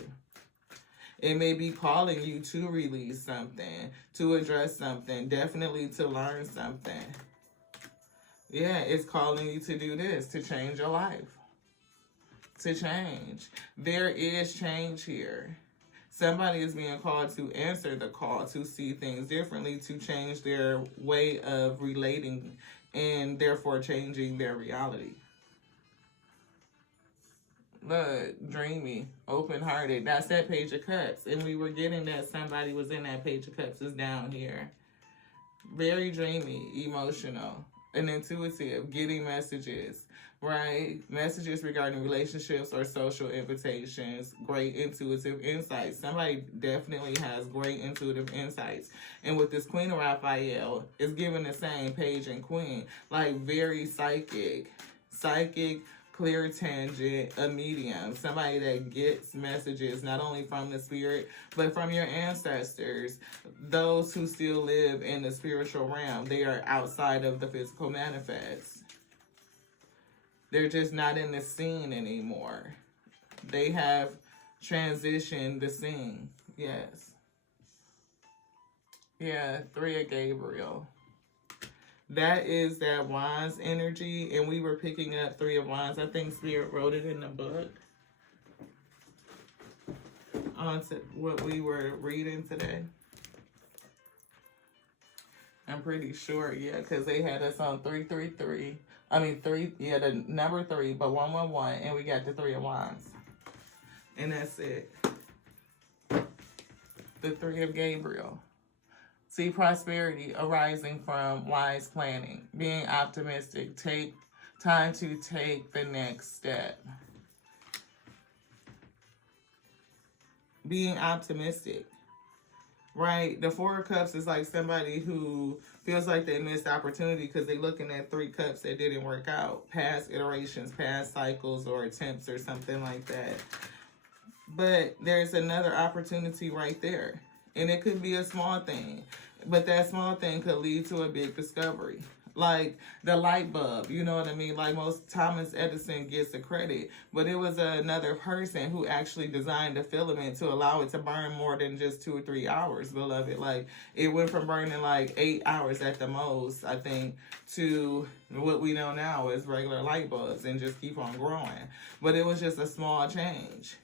It may be calling you to release something, to address something, definitely to learn something. Yeah, it's calling you to do this, to change your life. To change. There is change here. Somebody is being called to answer the call, to see things differently, to change their way of relating, and therefore changing their reality. Look, dreamy, open-hearted. That's that Page of Cups. And we were getting that somebody was in that Page of Cups is down here. Very dreamy, emotional, and intuitive, getting messages, right? Messages regarding relationships or social invitations, great intuitive insights. Somebody definitely has great intuitive insights. And with this Queen of Raphael, it's giving the same Page and Queen, like very psychic, clear tangent, a medium, somebody that gets messages not only from the spirit, but from your ancestors, those who still live in the spiritual realm. They are outside of the physical manifest. They're just not in the scene anymore. They have transitioned the scene. Yes. Yeah, Three of Gabriel. That is that Wands energy, and we were picking up Three of Wands. I think Spirit wrote it in the book on to what we were reading today. I'm pretty sure, yeah, because they had us on 333. I mean, the number 3, but 111, and we got the Three of Wands. And that's it. The Three of Gabriel. See, prosperity arising from wise planning, being optimistic, take time to take the next step. Being optimistic, right? The Four of Cups is like somebody who feels like they missed opportunity because they're looking at 3 cups that didn't work out. Past iterations, past cycles or attempts or something like that. But there's another opportunity right there. And it could be a small thing, but that small thing could lead to a big discovery. Like the light bulb, you know what I mean? Like most Thomas Edison gets the credit, but it was another person who actually designed the filament to allow it to burn more than just 2 or 3 hours, beloved. Like it went from burning like 8 hours at the most, I think, to what we know now is regular light bulbs and just keep on growing. But it was just a small change.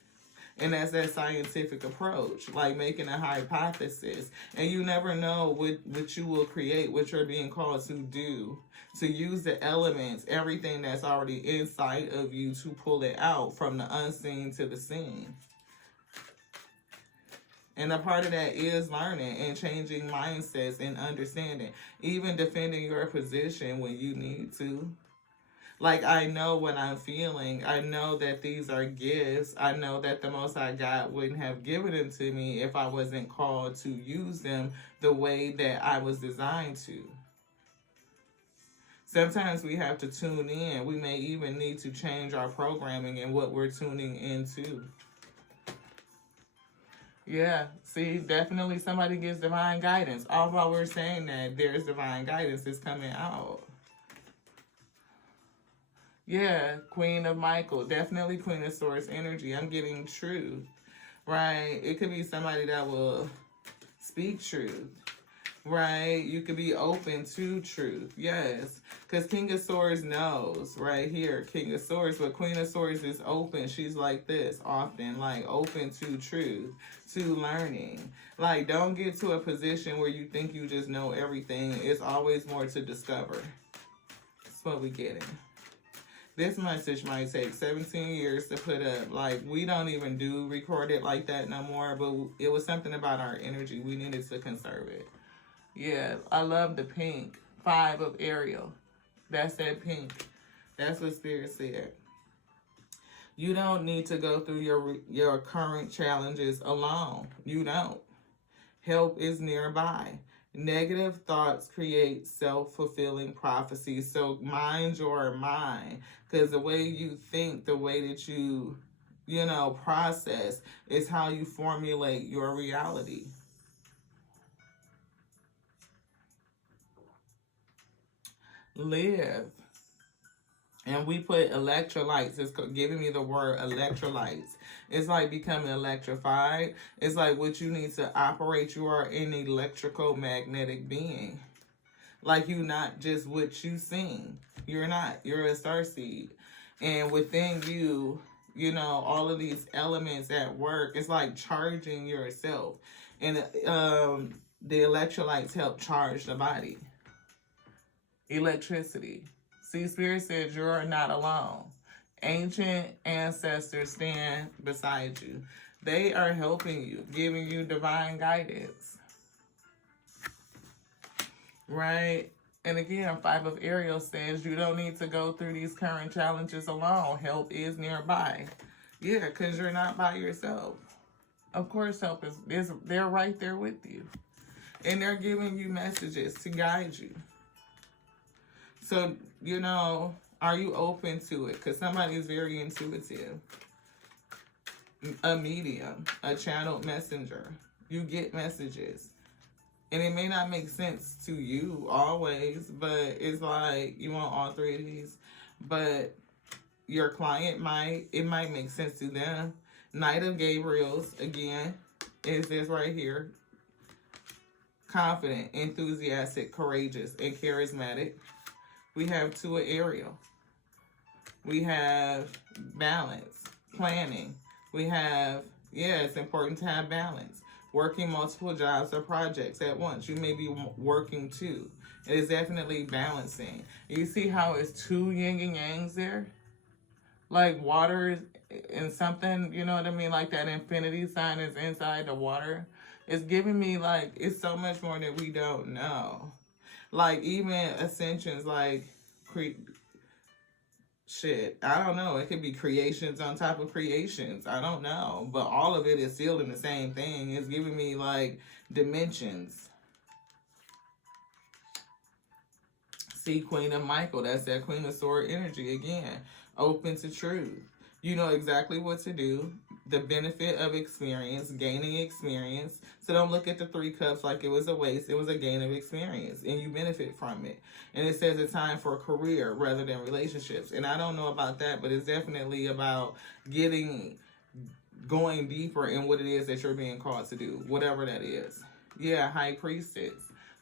And that's that scientific approach, like making a hypothesis. And you never know what you will create, what you're being called to do. To use the elements, everything that's already inside of you to pull it out from the unseen to the seen. And a part of that is learning and changing mindsets and understanding. Even defending your position when you need to. Like, I know what I'm feeling. I know that these are gifts. I know that the Most High God wouldn't have given them to me if I wasn't called to use them the way that I was designed to. Sometimes we have to tune in. We may even need to change our programming and what we're tuning into. Yeah, see, definitely somebody gets divine guidance. All while we're saying that there's divine guidance is coming out. Yeah, Queen of Michael, definitely Queen of Swords energy. I'm getting truth, right? It could be somebody that will speak truth, right? You could be open to truth, yes. Because King of Swords knows, right here, King of Swords, but Queen of Swords is open. She's like this often, like open to truth, to learning. Like, don't get to a position where you think you just know everything. It's always more to discover. That's what we getting. This message might take 17 years to put up. Like, we don't even do record it like that no more, but it was something about our energy. We needed to conserve it. Yeah, I love the pink. 5 of Ariel. That's that pink. That's what Spirit said. You don't need to go through your current challenges alone. You don't. Help is nearby. Negative thoughts create self-fulfilling prophecies. So mind your mind. Because the way you think, the way that you process is how you formulate your reality. Live. And we put electrolytes. It's giving me the word electrolytes. It's like becoming electrified. It's like what you need to operate. You are an electrical magnetic being. Like you're not just what you sing. You're not. You're a starseed. And within you, all of these elements at work, it's like charging yourself. And the electrolytes help charge the body. Electricity. See, Spirit said you are not alone. Ancient ancestors stand beside you. They are helping you, giving you divine guidance. Right? And again, 5 of Ariel says you don't need to go through these current challenges alone. Help is nearby. Yeah, because you're not by yourself. Of course, help is they're right there with you. And they're giving you messages to guide you. So, are you open to it? Because somebody is very intuitive. A medium, a channeled messenger. You get messages. And it may not make sense to you always, but it's like you want all 3 of these. But your client it might make sense to them. Knight of Gabriels, again, is this right here. Confident, enthusiastic, courageous, and charismatic. We have 2 of Ariel. We have balance, planning. We have, it's important to have balance. Working multiple jobs or projects at once. You may be working 2. It is definitely balancing. You see how it's 2 yin and yangs there? Like water and something, you know what I mean? Like that infinity sign is inside the water. It's giving me like, it's so much more that we don't know. Like even ascensions, like I don't know. It could be creations on top of creations. I don't know. But all of it is sealed in the same thing. It's giving me like dimensions. See, Queen of Michael. That's that Queen of Sword energy again. Open to truth. You know exactly what to do. The benefit of experience, gaining experience. So don't look at the 3 cups like it was a waste. It was a gain of experience, and you benefit from it. And it says a time for a career rather than relationships. And I don't know about that, but it's definitely about going deeper in what it is that you're being called to do, whatever that is. Yeah, High Priestess.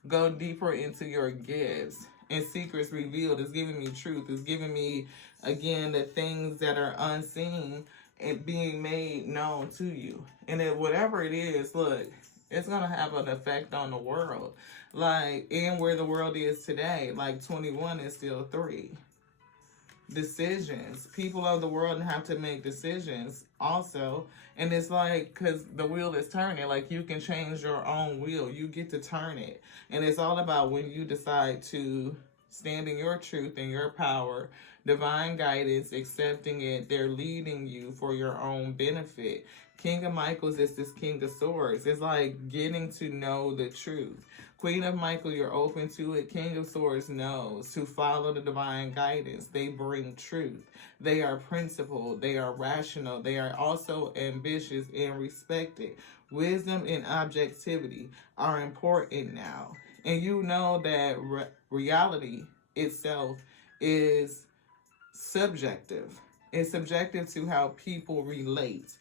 Go deeper into your gifts. And secrets revealed. It's giving me truth. It's giving me, again, the things that are unseen and being made known to you. And then whatever it is, look, it's going to have an effect on the world. Like, and where the world is today, like 21 is still 3. Decisions. People of the world have to make decisions also. And it's like, because the wheel is turning, like you can change your own wheel. You get to turn it. And it's all about when you decide to stand in your truth and your power, divine guidance, accepting it. They're leading you for your own benefit. King of Michaels is this King of Swords. It's like getting to know the truth. Queen of Michael, you're open to it. King of Swords knows to follow the divine guidance. They bring truth. They are principled. They are rational. They are also ambitious and respected. Wisdom and objectivity are important now. And you know that reality itself is subjective. It's subjective to how people relate.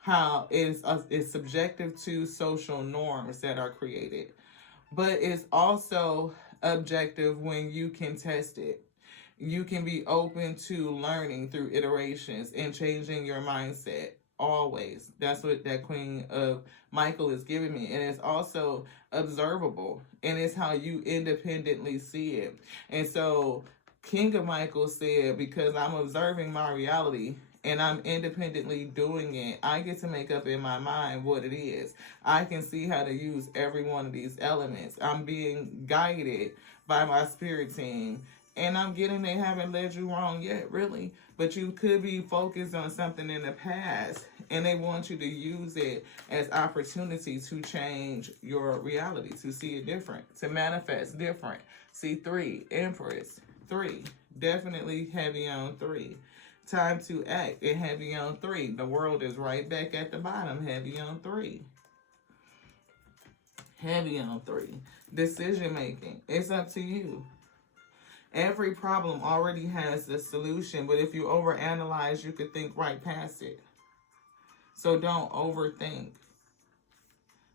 How it's subjective to social norms that are created, but it's also objective when you can test it. You can be open to learning through iterations and changing your mindset always. That's what that Queen of Michael is giving me. And it's also observable, and it's how you independently see it. And so King of Michael said, because I'm observing my reality and I'm independently doing it, I get to make up in my mind what it is. I can see how to use every one of these elements. I'm being guided by my spirit team. And I'm getting they haven't led you wrong yet, really. But you could be focused on something in the past, and they want you to use it as opportunity to change your reality, to see it different, to manifest different. See, 3, Empress. 3, definitely heavy on 3. Time to act, and heavy on 3. The world is right back at the bottom, heavy on 3. Heavy on 3. Decision making. It's up to you. Every problem already has the solution, but if you overanalyze, you could think right past it. So don't overthink.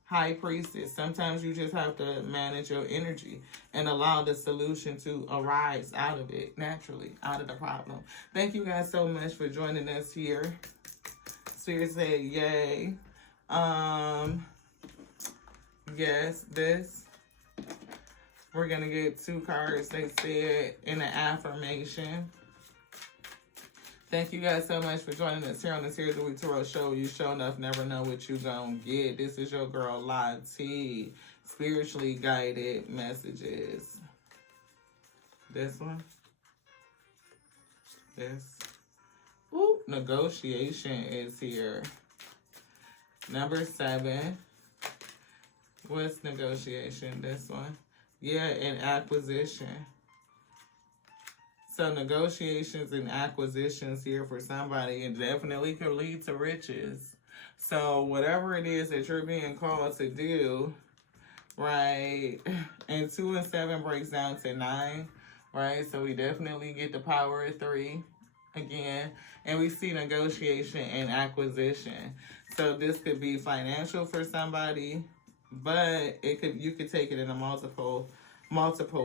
High Priestess, sometimes you just have to manage your energy and allow the solution to arise out of it naturally, out of the problem. Thank you guys so much for joining us here. Seriously, yay. Yes, this. We're going to get 2 cards, they said, in an affirmation. Thank you guys so much for joining us here on the Series of Week Tarot Show. You show enough, never know what you gonna get. This is your girl, Lottie. Spiritually guided messages. This one. This. Ooh, negotiation is here. Number 7. What's negotiation? This one. Yeah, and acquisition. So negotiations and acquisitions here for somebody, and definitely could lead to riches. So whatever it is that you're being called to do, right? And 2 and 7 breaks down to 9, right? So we definitely get the power of 3 again. And we see negotiation and acquisition. So this could be financial for somebody, but you could take it in a multiple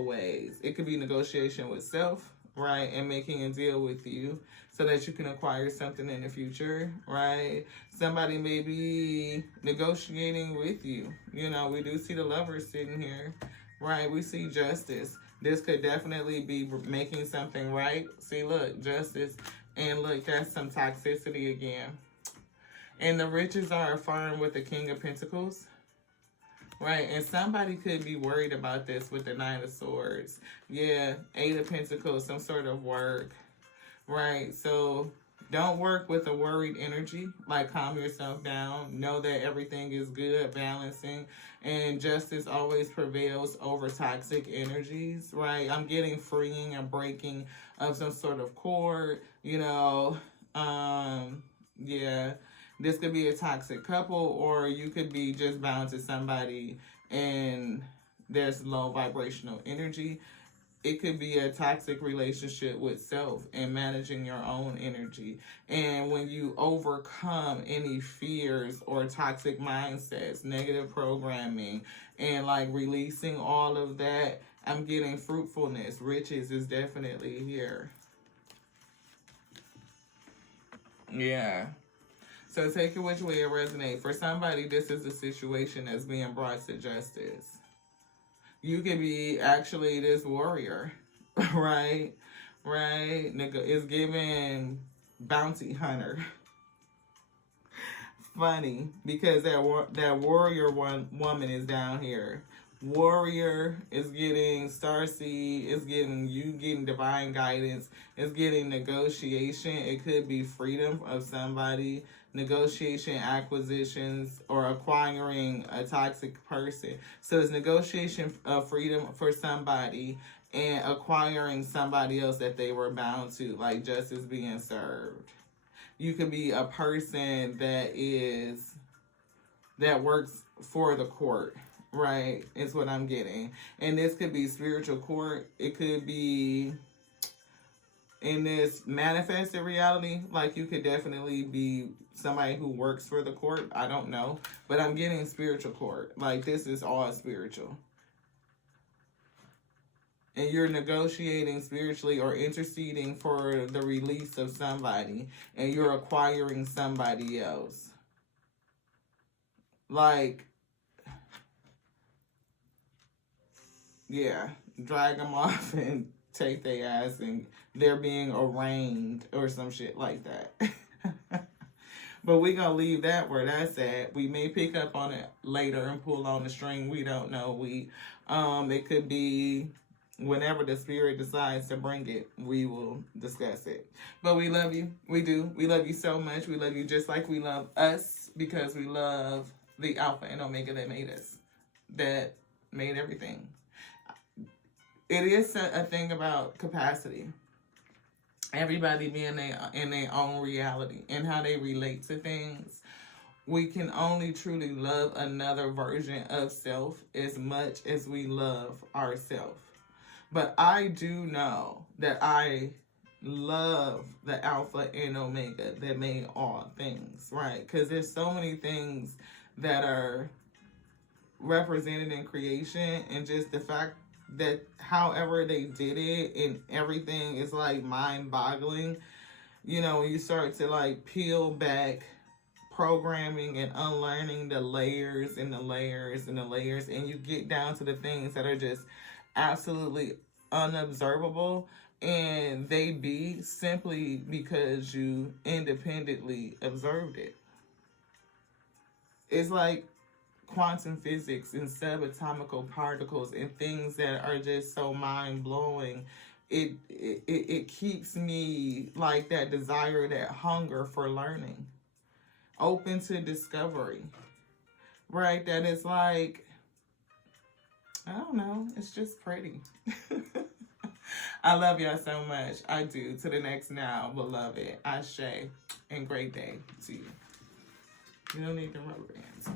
ways. It could be negotiation with self, right, and making a deal with you so that you can acquire something in the future, right? Somebody may be negotiating with you. You know, we do see the Lovers sitting here, right? We see Justice. This could definitely be making something right. See, look, Justice, and look, that's some toxicity again. And the riches are affirmed with the King of Pentacles. Right, and somebody could be worried about this with the 9 of Swords. Yeah, 8 of Pentacles, some sort of work. Right, so don't work with a worried energy. Like, calm yourself down. Know that everything is good, balancing. And justice always prevails over toxic energies, right? I'm getting freeing and breaking of some sort of cord, you know. Yeah. This could be a toxic couple, or you could be just bound to somebody and there's low vibrational energy. It could be a toxic relationship with self and managing your own energy. And when you overcome any fears or toxic mindsets, negative programming, and like releasing all of that, I'm getting fruitfulness. Riches is definitely here. Yeah. So take it which way it resonates. For somebody, this is a situation that's being brought to justice. You could be actually this warrior, right? Right? It's giving bounty hunter. Funny, because that warrior woman is down here. Warrior is getting starseed, is getting divine guidance, it's getting negotiation. It could be freedom of somebody negotiation, acquisitions, or acquiring a toxic person. So it's negotiation of freedom for somebody and acquiring somebody else that they were bound to, like justice being served. You could be a person that works for the court, right? Is what I'm getting. And this could be spiritual court. It could be in this manifested reality. Like you could definitely be somebody who works for the court. I don't know. But I'm getting spiritual court. Like this is all spiritual. And you're negotiating spiritually or interceding for the release of somebody. And you're acquiring somebody else. Like, yeah, drag them off and take their ass and they're being arraigned or some shit like that. But we gonna leave that where that's at. We may pick up on it later and pull on the string. We don't know. It could be whenever the spirit decides to bring it, we will discuss it. But we love you. We do. We love you so much. We love you just like we love us because we love the Alpha and Omega that made us, that made everything. It is a thing about capacity. Everybody being in their own reality and how they relate to things. We can only truly love another version of self as much as we love ourselves. But I do know that I love the Alpha and Omega that made all things, right? Because there's so many things that are represented in creation, and just the fact that however they did it and everything is like mind-boggling. You know, you start to like peel back programming and unlearning the layers and the layers and the layers, and you get down to the things that are just absolutely unobservable, and they be simply because you independently observed it. It's like quantum physics and subatomical particles and things that are just so mind-blowing. It keeps me like that desire, that hunger for learning, open to discovery, right? That is like, I don't know, it's just pretty. I love y'all so much. I do. To the next now, beloved. Ashe. And great day to you. You don't need the rubber bands.